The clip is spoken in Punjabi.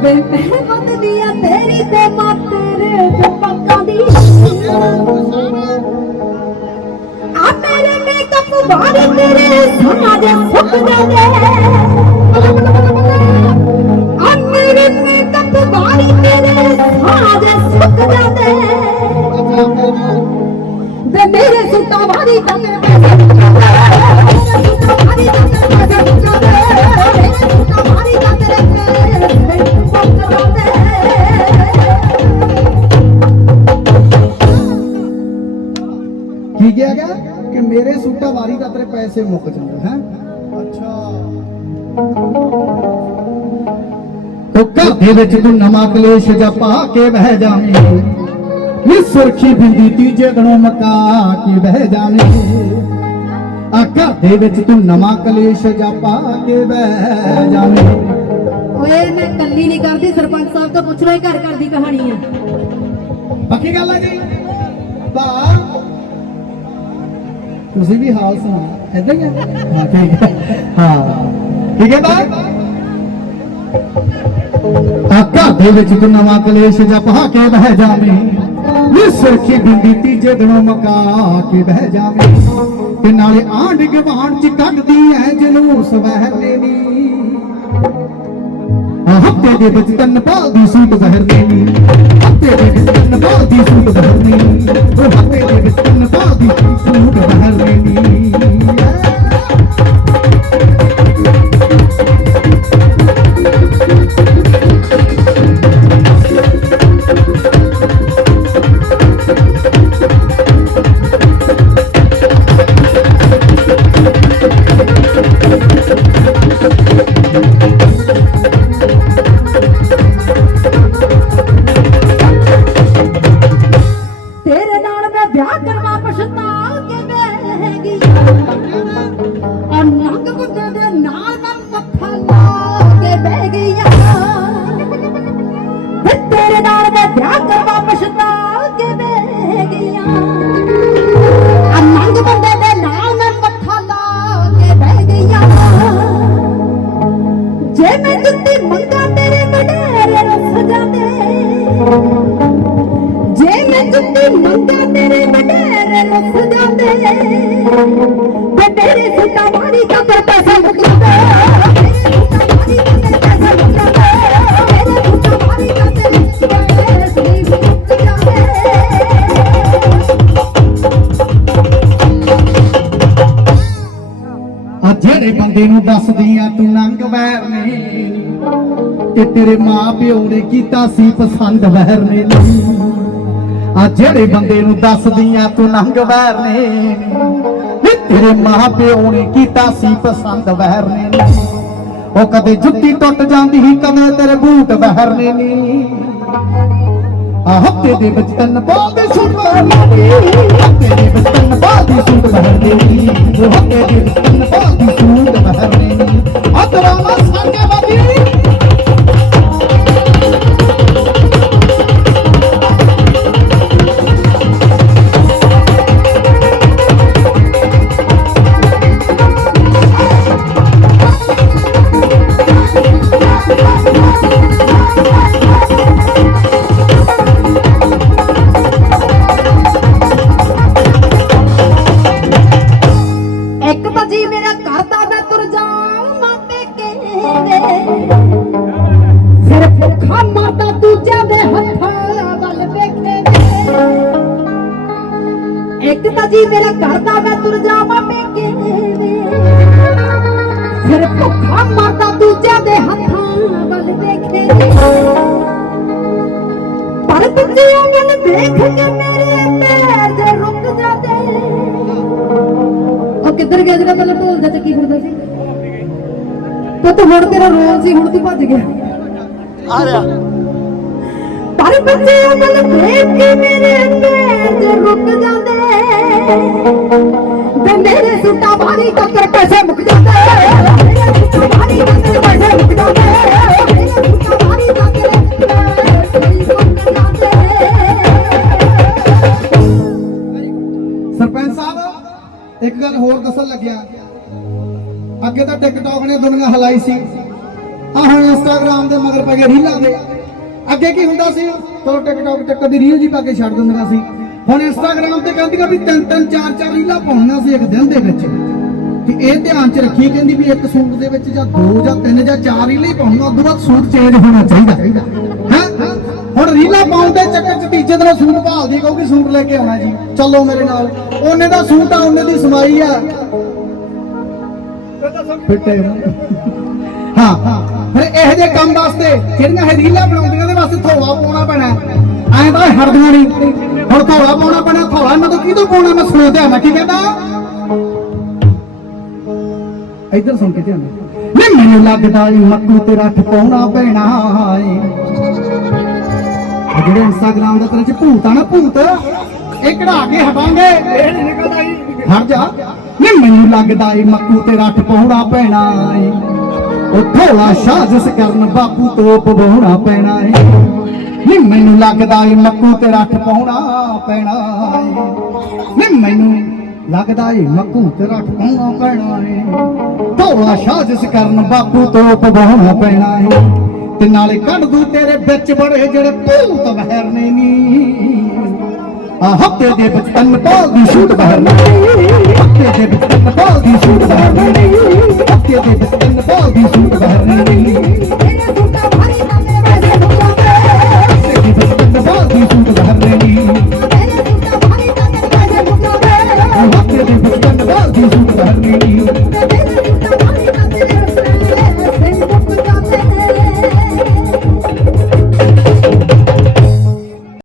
ਵੇ ਮੈਂ ਮੰਗਦੀ ਆ ਤੇਰੀ ਤੇ ਮਾਂ ਤੇਰੇ ਜਪਕਾਂ ਦੀ ਆ ਮੇਰੇ ਮੇਕਅਪ ਵਾਲੇ ਤੇਰੇ ਸੋਨਾ ਦੇ ਸੁੱਕ ਜਾਂਦੇ ਕੀ ਕਿਹਾ ਗਿਆ? ਕਿ ਮੇਰੇ ਸੂਟਾ ਵਾਰੀ ਦਾ ਤੇਰੇ ਪੈਸੇ ਮੁੱਕ ਜਾਂਦੇ ਹੈ? ਅੱਛਾ। ਉਹ ਘਰ ਦੇ ਵਿੱਚ ਤੂੰ ਨਵਾਂ ਕਲੇਸ਼ ਜਾਂ ਪਾ ਕੇ ਬਹਿ ਜਾਵੇਂ। ਨੀ ਸੁਰਖੀ ਬਿੰਦੀ ਤੀਜੇ ਦਿਨੋਂ ਮਕਾ ਕੇ ਬਹਿ ਜਾਵੇਂ। ਆ ਘਰ ਦੇ ਵਿੱਚ ਤੂੰ ਨਵਾਂ ਕਲੇਸ਼ ਜਾਂ ਪਾ ਕੇ ਬਹਿ ਜਾਵੇਂ। ਓਏ ਮੈਂ ਕੱਲੀ ਨਹੀਂ ਕਰਦੀ ਸਰਪੰਚ ਸਾਹਿਬ ਤੋਂ ਪੁੱਛ ਲਓ ਇਹ ਘਰ ਘਰ ਦੀ ਕਹਾਣੀ ਹੈ ਪੱਕੀ ਗੱਲ ਹੈ ਜੀ? ਤਾਂ ਤੁਸੀਂ ਵੀ ਹਾਲ ਸੁਣਾ ਏਦਾਂ ਹੀ ਹੈ ਹਾਂ, ਠੀਕ ਹੈ ਹਾਂ। ਠੀਕ ਹੈ ਤਾਂ ਆ ਘਰ ਦੇ ਵਿੱਚ ਤੂੰ ਨਵਾਂ ਕਲੇਸ਼ ਜਾਂ ਪਹਾ ਕੇ ਬਹਿ ਜਾਵੇਂ। ਨੀ ਸੁਰਖੀ ਬਿੰਦੀ ਤੀਜੇ ਦਿਨੋਂ ਮਕਾ ਕੇ ਬਹਿ ਜਾਵੇਂ। ਤੇ ਨਾਲੇ ਆਂਢ ਗਵਾਂਢ ਚ ਕੱਢਦੀ ਐ ਜਲੂਸ ਵਹਿਲੇ ਨੀ ਹਫ਼ਤੇ ਦੇ ਵਿੱਚ ਤਿੰਨ ਪਾਲ ਦੀ ਸੂਟ ਜ਼ਹਿਰਨੀ ਨੀ। ਹਫ਼ਤੇ ਦੇ ਵਿੱਚ ਤਿੰਨ ਪਾਲ ਦੀ ਸੂਟ ਜ਼ਹਿਰਨੀ ਨੀ। ਉਹ ਦੇ ਵਿੱਚ ਤਿੰਨ ਪਾਲ ਦੀ ਸੂਟ ਜ਼ਹਿਰਨੀ ਨੀ। ਵਿਆਹ ਪਛਤਾ ਕੇ ਬਹਿ ਗਈ ਆ ਨੰਗ ਬੰਦੇ ਦੇ ਨਾਲ ਮੈਂ ਮੱਥਾ ਲਾ ਕੇ ਬਹਿ ਗਈ ਵੇ ਤੇਰੇ ਨਾਲ ਮੈਂ ਵਿਆਹ ਕਰਵਾ ਦਾ ਤੇ ਪੈਸੇ ਮੁੱਕ ਜਾਂਦੇ ਆ ਜਿਹੜੇ ਬੰਦੇ ਨੂੰ ਦੱਸਦੀਆਂ ਤੂੰ ਨੰਗ ਵੈਰ ਨੇ ਤੇ ਤੇਰੇ ਮਾਂ ਪਿਓ ਨੇ ਕੀਤਾ ਸੀ ਪਸੰਦ ਵੈਰ ਨੇ ਆ ਜਿਹੜੇ ਬੰਦੇ ਨੂੰ ਦੱਸਦੀਆਂ ਤੂੰ ਨੰਗ ਵੈਰ ਨੇ ਤੇ ਤੇਰੇ ਨੇ ਕੀਤਾ ਸੀ ਪਸੰਦ ਵੈਰ ਨੇ। ਉਹ ਕਦੇ ਜੁੱਤੀ ਟੁੱਟ ਜਾਂਦੀ ਸੀ, ਕਦੇ ਤੇਰੇ ਬੂਟ ਵਹਿਰਨੇ ਨੀ। ਨਹੀਂ ਆ ਹਫ਼ਤੇ ਦੇ ਵਿੱਚ ਤਨ ਬਾਦੇ ਸੁਣ ਮਾਰਨੀ ਹਫ਼ਤੇ ਦੇ ਵਿੱਚ ਤਨ ਬਾਦੇ ਸੁਣ ਮਾਰਨੀ ਉਹ ਹਫ਼ਤੇ ਦੇ ਵਿੱਚ ਤਨ ਤਾਂ ਜੀ ਮੇਰਾ ਕਰਦਾ ਮੈਂ ਤੁਰ ਜਾਵਾਂ ਪੇਕੇ ਫਿਰ ਭੁੱਖਾ ਮਰਦਾ ਦੂਜਿਆਂ ਦੇ ਹੱਥਾਂ ਵੱਲ ਵੇਖੇ। ਪਰ ਦੂਜਿਆਂ ਵੱਲ ਵੇਖ ਕੇ ਮੇਰੇ ਪੈਰ ਜੇ ਰੁਕ ਜਾਂਦੇ। ਉਹ ਕਿੱਧਰ ਗਿਆ ਜਿਹੜਾ ਪਹਿਲਾਂ ਢੋਲ ਦਾ ਚੱਕੀ ਫਿਰਦਾ ਸੀ? ਪੁੱਤ ਹੁਣ ਤੇਰਾ ਰੋਲ ਸੀ ਹੁਣ ਤੂੰ ਭੱਜ ਗਿਆ। ਆ ਰਿਹਾ। ਪਰ ਬੱਚੇ ਵੱਲ ਵੇਖ ਕੇ ਮੇਰੇ ਪੈਰ ਜੇ ਰੁਕ ਜਾਂਦੇ, ਤੇ ਮੇਰੇ ਸੁੱਟਾ ਭਾਰੀ ਟੱਕਰ ਪੈਸੇ ਮੁੱਕ ਜਾਂਦੇ। ਮੇਰੇ ਸੁੱਟਾ ਭਾਰੀ ਟੱਕਰ ਪੈਸੇ ਮੁੱਕ ਜਾਂਦੇ ਮੇਰੇ ਸੁੱਟਾ ਭਾਰੀ ਟੱਕਰ ਸਰਪੰਚ ਸਾਹਿਬ, ਇੱਕ ਗੱਲ ਹੋਰ ਦੱਸਣ ਲੱਗਿਆ। ਅੱਗੇ ਤਾਂ ਟਿਕਟੌਕ ਨੇ ਦੁਨੀਆ ਹਲਾਈ ਸੀ। ਆਹ ਹੁਣ ਇੰਸਟਾਗ੍ਰਾਮ ਦੇ ਮਗਰ ਪੈ ਗਏ ਰੀਲਾਂ ਦੇ ਅੱਗੇ ਕੀ ਹੁੰਦਾ ਸੀ? ਚਲੋ ਟਿਕਟੌਕ ਤੇ ਕਦੀ ਰੀਲ ਜੀ ਪਾ ਕੇ ਛੱਡ ਦਿੰਦਾ ਸੀ। ਹੁਣ ਇੰਸਟਾਗ੍ਰਾਮ ਤੇ ਕਹਿੰਦੀਆਂ ਵੀ ਤਿੰਨ ਤਿੰਨ, ਚਾਰ ਚਾਰ ਰੀਲਾਂ ਪਾਉਣੀਆਂ ਸੀ ਇੱਕ ਦਿਨ ਦੇ ਵਿੱਚ। ਤੇ ਇਹ ਧਿਆਨ ਚ ਰੱਖੀ ਕਹਿੰਦੀ ਵੀ ਇੱਕ ਸੂਟ ਦੇ ਵਿੱਚ ਜਾਂ ਦੋ ਜਾਂ ਤਿੰਨ ਜਾਂ ਚਾਰ ਰੀਲਾਂ ਹੀ ਪਾਉਣੀਆਂ, ਉਦੋਂ ਬਾਅਦ ਸੂਟ ਚੇਂਜ ਹੋਣਾ ਚਾਹੀਦਾ। ਹੈ? ਹੁਣ ਰੀਲਾਂ ਪਾਉਣ ਦੇ ਚੱਕਰ ਚ ਤੀਜੇ ਦਿਨ ਸੂਟ ਭਾਲਦੀ ਕਹੂਗੀ ਸੂਟ ਲੈ ਕੇ ਆਉਣਾ ਜੀ। ਚੱਲੋ ਮੇਰੇ ਨਾਲ। ਉਹਨੇ ਦਾ ਸੂਟ ਆ, ਉਹਨੇ ਦੀ ਸਮਾਈ ਆ। ਫਿੱਟੇ। ਹਾਂ ਫਿਰ ਇਹ ਜੇ ਕੰਮ ਵਾਸਤੇ ਜਿਹੜੀਆਂ ਇਹ ਰੀਲਾਂ ਬਣਾਉਂਦੀਆਂ ਦੇ ਵਾਸਤੇ ਥੋੜਾ ਪਾਉਣਾ ਪੈਣਾ। ਐਂ ਤਾਂ ਹਰਦੀਆਂ ਨਹੀਂ। ਹੁਣ ਥੋੜਾ ਪਾਉਣਾ ਪੈਣਾ ਥੋੜਾ ਮੈਂ ਤਾਂ ਕਿਹਦੋਂ ਪਾਉਣਾ ਮੈਂ ਸੁਣਿਆ ਧਿਆਨ ਨਾਲ ਕੀ ਕਹਿੰਦਾ? ਇੱਧਰ ਸੁਣ ਕੇ ਧਿਆਨ ਨਹੀਂ, ਮੈਨੂੰ ਲੱਗਦਾ ਈ ਮੱਕੂ ਤੇ ਰੱਖ ਪਾਉਣਾ ਪੈਣਾ ਏ। ਜਿਹੜੇ ਇੰਸਟਾਗ੍ਰਾਮ ਦਾ ਤੇਰੇ ਚ ਭੂਤ ਆ ਨਾ, ਭੂਤ, ਇਹ ਕਢਾ ਕੇ ਹਟਾਂਗੇ। ਇਹ ਨਹੀਂ ਨਿਕਲਦਾ ਜੀ ਹਟ ਜਾ। ਨਹੀਂ, ਮੈਨੂੰ ਲੱਗਦਾ ਈ ਮੱਕੂ ਤੇ ਰੱਖ ਪਾਉਣਾ ਪੈਣਾ ਏ। ਉਹ ਥੋੜਾ ਸਾਜ਼ਿਸ਼ ਕਰਨ ਬਾਪੂ ਤੋਂ ਪਵਾਉਣਾ ਪੈਣਾ ਏ। ਨਹੀਂ ਮੈਨੂੰ ਲੱਗਦਾ ਏ ਮੱਕੋ ਤੇ ਰੱਖ ਪਾਉਣਾ ਪੈਣਾ ਨਹੀਂ ਮੈਨੂੰ ਲੱਗਦਾ ਏ ਮੱਕੂ ਤੇ ਰੱਖ ਪਾਉਣਾ ਪੈਣਾ ਏ। ਢੋਲਾ ਸਾਜ਼ਿਸ਼ ਕਰਨ ਬਾਪੂ ਤੋਂ ਪਵਾਉਣਾ ਪੈਣਾ ਏ। ਤੇ ਨਾਲੇ ਕੱਢ ਦੂ ਤੇਰੇ ਵਿੱਚ ਬੜੇ ਜਿਹੜੇ ਭੂਤ ਬਹਿਰ ਨੇ ਨੀ। ਆ ਹੱਤੇ ਦੇ ਵਿੱਚ ਤਨ ਪਾਲ ਦੀ ਸ਼ੂਟ ਬਹਿਰ ਨੇ ਹੱਤੇ ਦੇ ਵਿੱਚ ਤਨ ਪਾਲ ਦੀ ਸ਼ੂਟ ਬਹਿਰ ਨੇ ਹੱਤੇ ਦੇ ਵਿੱਚ ਤਨ ਪਾਲ ਦੀ ਸ਼ੂਟ